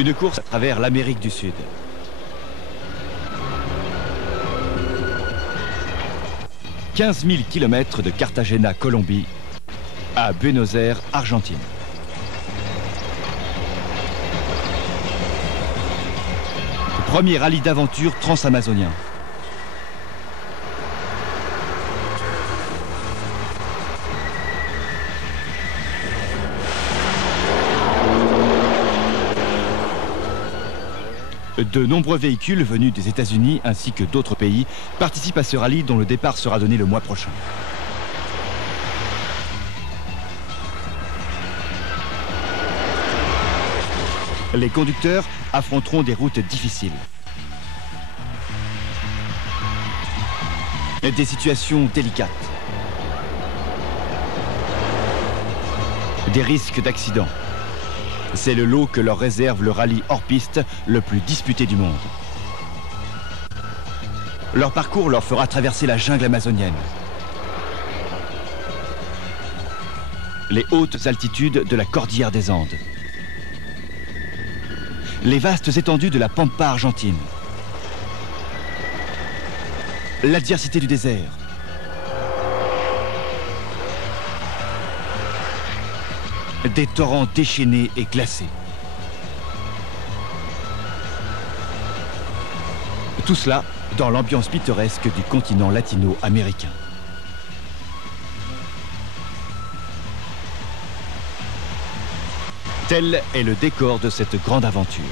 Une course à travers l'Amérique du Sud. « 15 000 km de Cartagena, Colombie, à Buenos Aires, Argentine. Le premier rallye d'aventure transamazonien. De nombreux véhicules venus des États-Unis ainsi que d'autres pays participent à ce rallye dont le départ sera donné le mois prochain. Les conducteurs affronteront des routes difficiles. Des situations délicates. Des risques d'accident. C'est le lot que leur réserve le rallye hors-piste le plus disputé du monde. Leur parcours leur fera traverser la jungle amazonienne, les hautes altitudes de la cordillère des Andes, les vastes étendues de la Pampa argentine, l'adversité du désert, des torrents déchaînés et glacés. Tout cela dans l'ambiance pittoresque du continent latino-américain. Tel est le décor de cette grande aventure.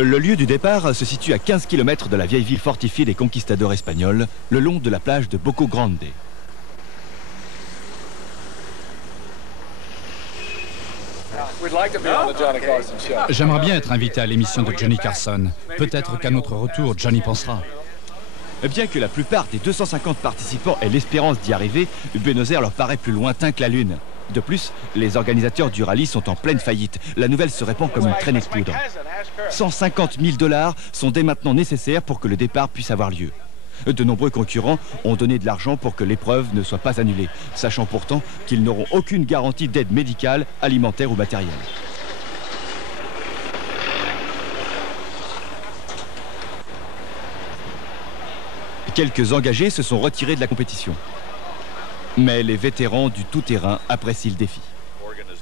Le lieu du départ se situe à 15 km de la vieille ville fortifiée des conquistadors espagnols, le long de la plage de Boco Grande. J'aimerais bien être invité à l'émission de Johnny Carson. Peut-être qu'à notre retour, Johnny pensera. Bien que la plupart des 250 participants aient l'espérance d'y arriver, Buenos Aires leur paraît plus lointain que la Lune. De plus, les organisateurs du rallye sont en pleine faillite. La nouvelle se répand comme une traînée de poudre. 150 000 $ sont dès maintenant nécessaires pour que le départ puisse avoir lieu. De nombreux concurrents ont donné de l'argent pour que l'épreuve ne soit pas annulée, sachant pourtant qu'ils n'auront aucune garantie d'aide médicale, alimentaire ou matérielle. Quelques engagés se sont retirés de la compétition. Mais les vétérans du tout-terrain apprécient le défi.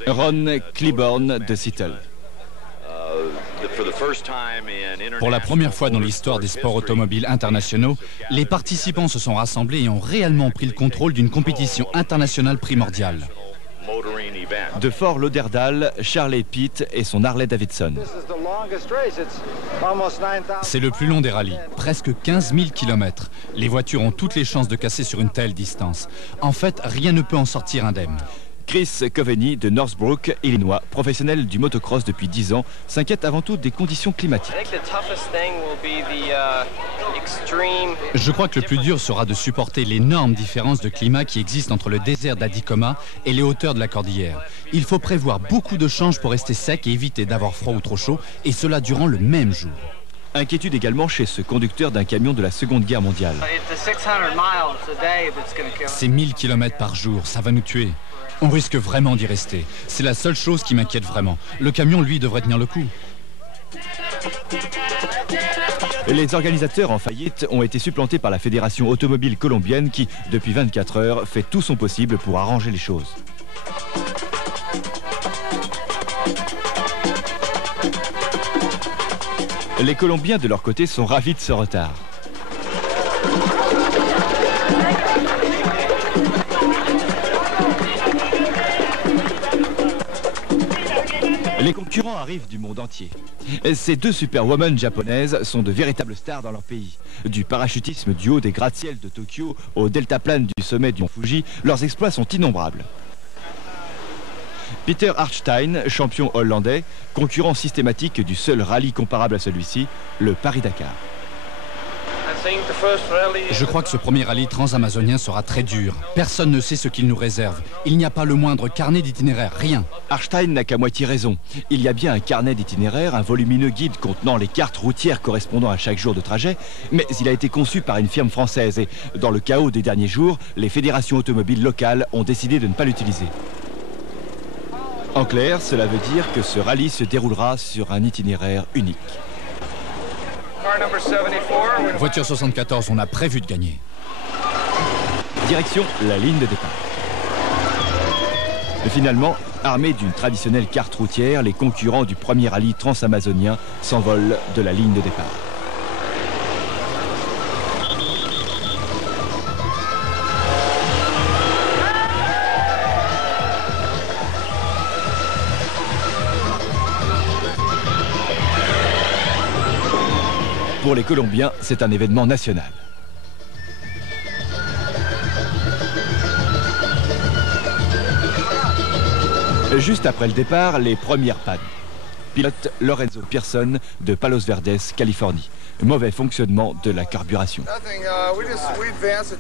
Ron Claiborne de Seattle. Pour la première fois dans l'histoire des sports automobiles internationaux, les participants se sont rassemblés et ont réellement pris le contrôle d'une compétition internationale primordiale. De Fort Lauderdale, Charley Pitt et son Harley Davidson. C'est le plus long des rallyes, presque 15 000 km. Les voitures ont toutes les chances de casser sur une telle distance. En fait, rien ne peut en sortir indemne. Chris Coveney de Northbrook, Illinois, professionnel du motocross depuis 10 ans, s'inquiète avant tout des conditions climatiques. Je crois que le plus dur sera de supporter l'énorme différence de climat qui existe entre le désert d'Atacama et les hauteurs de la cordillère. Il faut prévoir beaucoup de changes pour rester sec et éviter d'avoir froid ou trop chaud, et cela durant le même jour. Inquiétude également chez ce conducteur d'un camion de la Seconde Guerre mondiale. C'est 1000 km par jour, ça va nous tuer. On risque vraiment d'y rester. C'est la seule chose qui m'inquiète vraiment. Le camion, lui, devrait tenir le coup. Les organisateurs en faillite ont été supplantés par la Fédération automobile colombienne qui, depuis 24 heures, fait tout son possible pour arranger les choses. Les Colombiens, de leur côté, sont ravis de ce retard. Les concurrents arrivent du monde entier. Ces deux superwomen japonaises sont de véritables stars dans leur pays. Du parachutisme du haut des gratte-ciel de Tokyo au deltaplane du sommet du mont Fuji, leurs exploits sont innombrables. Peter Hartstein, champion hollandais, concurrent systématique du seul rallye comparable à celui-ci, le Paris-Dakar. Je crois que ce premier rallye transamazonien sera très dur. Personne ne sait ce qu'il nous réserve. Il n'y a pas le moindre carnet d'itinéraire, rien. Arstein n'a qu'à moitié raison. Il y a bien un carnet d'itinéraire, un volumineux guide contenant les cartes routières correspondant à chaque jour de trajet, mais il a été conçu par une firme française et, dans le chaos des derniers jours, les fédérations automobiles locales ont décidé de ne pas l'utiliser. En clair, cela veut dire que ce rallye se déroulera sur un itinéraire unique. Voiture 74, on a prévu de gagner. Direction la ligne de départ. Et finalement, armés d'une traditionnelle carte routière, les concurrents du premier rallye transamazonien s'envolent de la ligne de départ. Pour les Colombiens, c'est un événement national. Juste après le départ, les premières pannes. Pilote Lorenzo Pearson de Palos Verdes, Californie. Mauvais fonctionnement de la carburation.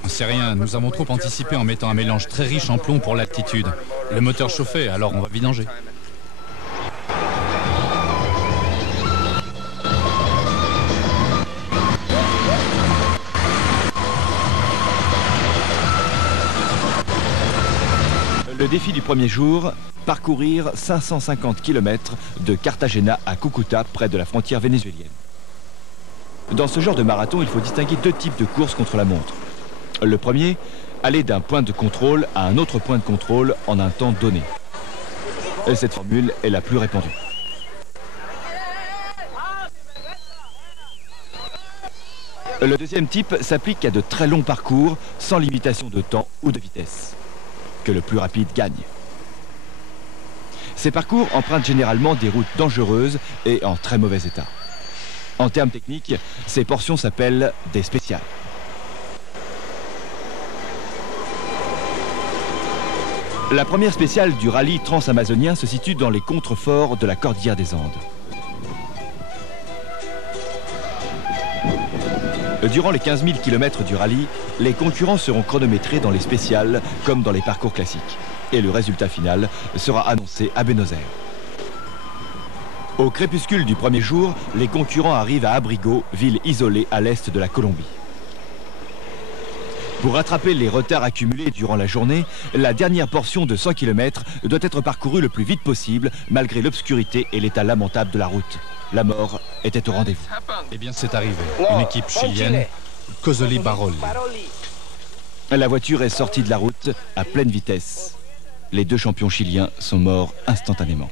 C'est rien, nous avons trop anticipé en mettant un mélange très riche en plomb pour l'altitude. Le moteur chauffait, alors on va vidanger. Le défi du premier jour, parcourir 550 km de Cartagena à Cúcuta, près de la frontière vénézuélienne. Dans ce genre de marathon, il faut distinguer deux types de courses contre la montre. Le premier, aller d'un point de contrôle à un autre point de contrôle en un temps donné. Et cette formule est la plus répandue. Le deuxième type s'applique à de très longs parcours, sans limitation de temps ou de vitesse. Que le plus rapide gagne. Ces parcours empruntent généralement des routes dangereuses et en très mauvais état. En termes techniques, ces portions s'appellent des spéciales. La première spéciale du rallye transamazonien se situe dans les contreforts de la cordillère des Andes. Durant les 15 000 km du rallye, les concurrents seront chronométrés dans les spéciales comme dans les parcours classiques. Et le résultat final sera annoncé à Buenos Aires. Au crépuscule du premier jour, les concurrents arrivent à Abrigo, ville isolée à l'est de la Colombie. Pour rattraper les retards accumulés durant la journée, la dernière portion de 100 km doit être parcourue le plus vite possible, malgré l'obscurité et l'état lamentable de la route. La mort était au rendez-vous. Eh bien, c'est arrivé. Une équipe chilienne, Cosoli Baroli. La voiture est sortie de la route à pleine vitesse. Les deux champions chiliens sont morts instantanément.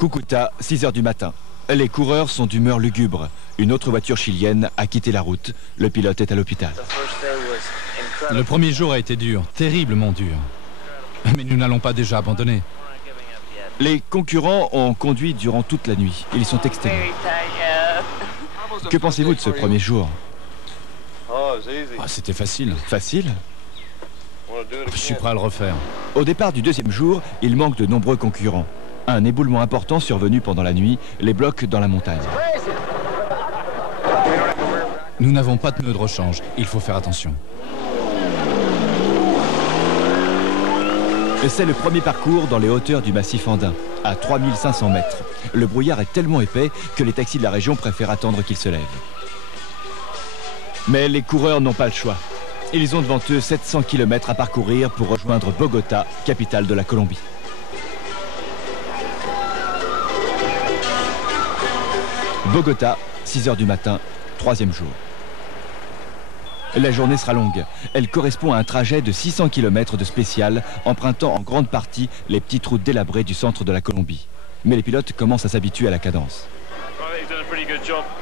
Cúcuta, 6 h du matin. Les coureurs sont d'humeur lugubre. Une autre voiture chilienne a quitté la route. Le pilote est à l'hôpital. Le premier jour a été dur, terriblement dur. Mais nous n'allons pas déjà abandonner. Les concurrents ont conduit durant toute la nuit. Ils sont exténués. Que pensez-vous de ce premier jour? C'était facile. Facile? Je suis prêt à le refaire. Au départ du deuxième jour, il manque de nombreux concurrents. Un éboulement important survenu pendant la nuit les bloque dans la montagne. Nous n'avons pas de pneus de rechange. Il faut faire attention. C'est le premier parcours dans les hauteurs du massif andin, à 3500 mètres. Le brouillard est tellement épais que les taxis de la région préfèrent attendre qu'il se lève. Mais les coureurs n'ont pas le choix. Ils ont devant eux 700 km à parcourir pour rejoindre Bogota, capitale de la Colombie. Bogota, 6 h du matin, troisième jour. La journée sera longue. Elle correspond à un trajet de 600 km de spécial, empruntant en grande partie les petites routes délabrées du centre de la Colombie. Mais les pilotes commencent à s'habituer à la cadence.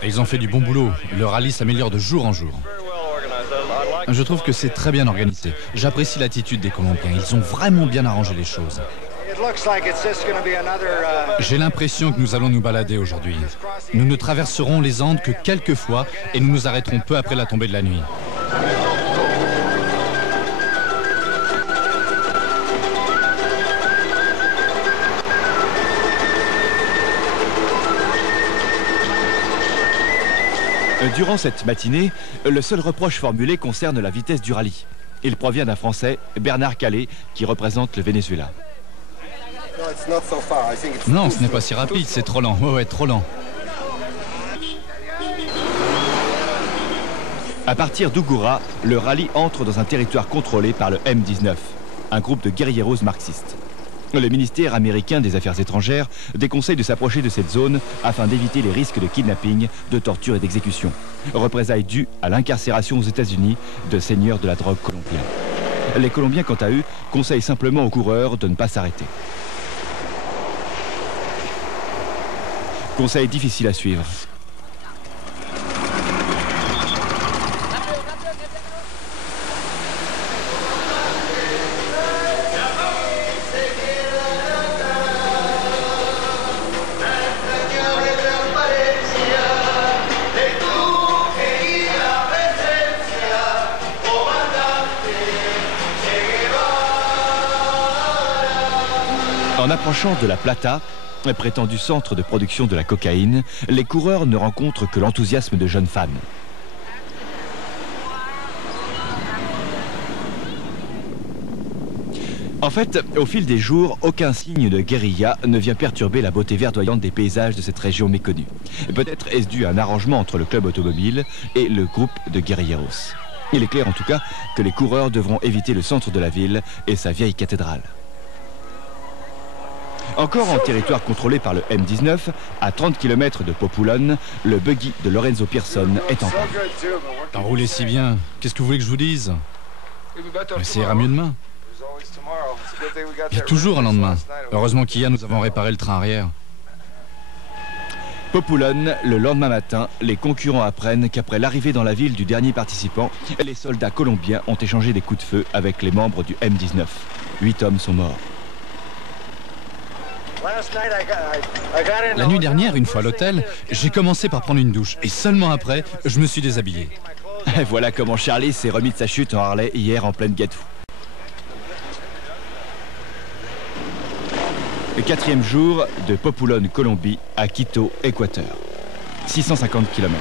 Ils ont fait du bon boulot. Le rallye s'améliore de jour en jour. Je trouve que c'est très bien organisé. J'apprécie l'attitude des Colombiens. Ils ont vraiment bien arrangé les choses. J'ai l'impression que nous allons nous balader aujourd'hui. Nous ne traverserons les Andes que quelques fois et nous nous arrêterons peu après la tombée de la nuit. Durant cette matinée, le seul reproche formulé concerne la vitesse du rallye. Il provient d'un Français, Bernard Calais, qui représente le Venezuela. Non, ce n'est pas si rapide, c'est trop lent. Ouais, trop lent. À partir d'Ougoura, le rallye entre dans un territoire contrôlé par le M19, un groupe de guérilleros marxistes. Le ministère américain des Affaires étrangères déconseille de s'approcher de cette zone afin d'éviter les risques de kidnapping, de torture et d'exécution. Représailles dues à l'incarcération aux États-Unis de seigneurs de la drogue colombiens. Les Colombiens, quant à eux, conseillent simplement aux coureurs de ne pas s'arrêter. Conseil difficile à suivre. En approchant de La Plata, prétendu centre de production de la cocaïne, les coureurs ne rencontrent que l'enthousiasme de jeunes femmes. En fait, au fil des jours, aucun signe de guérilla ne vient perturber la beauté verdoyante des paysages de cette région méconnue. Peut-être est-ce dû à un arrangement entre le club automobile et le groupe de guérilleros. Il est clair en tout cas que les coureurs devront éviter le centre de la ville et sa vieille cathédrale. Encore en territoire contrôlé par le M19, à 30 km de Populon, le buggy de Lorenzo Pearson est en panne. T'en roulez si bien. Qu'est-ce que vous voulez que je vous dise? Mais ça ira mieux demain. Il y a toujours un lendemain. Heureusement qu'hier, nous avons réparé le train arrière. Populon, le lendemain matin, les concurrents apprennent qu'après l'arrivée dans la ville du dernier participant, les soldats colombiens ont échangé des coups de feu avec les membres du M19. 8 hommes sont morts. La nuit dernière, une fois à l'hôtel, j'ai commencé par prendre une douche. Et seulement après, je me suis déshabillé. Voilà comment Charlie s'est remis de sa chute en Harley hier en pleine gadoue. Le 4e jour de Populon, Colombie, à Quito, Équateur. 650 km.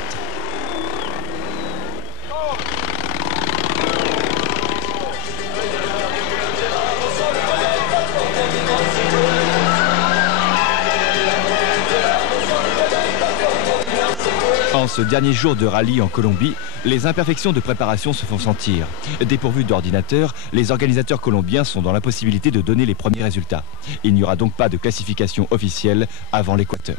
En ce dernier jour de rallye en Colombie, les imperfections de préparation se font sentir. Dépourvus d'ordinateur, les organisateurs colombiens sont dans l'impossibilité de donner les premiers résultats. Il n'y aura donc pas de classification officielle avant l'Équateur.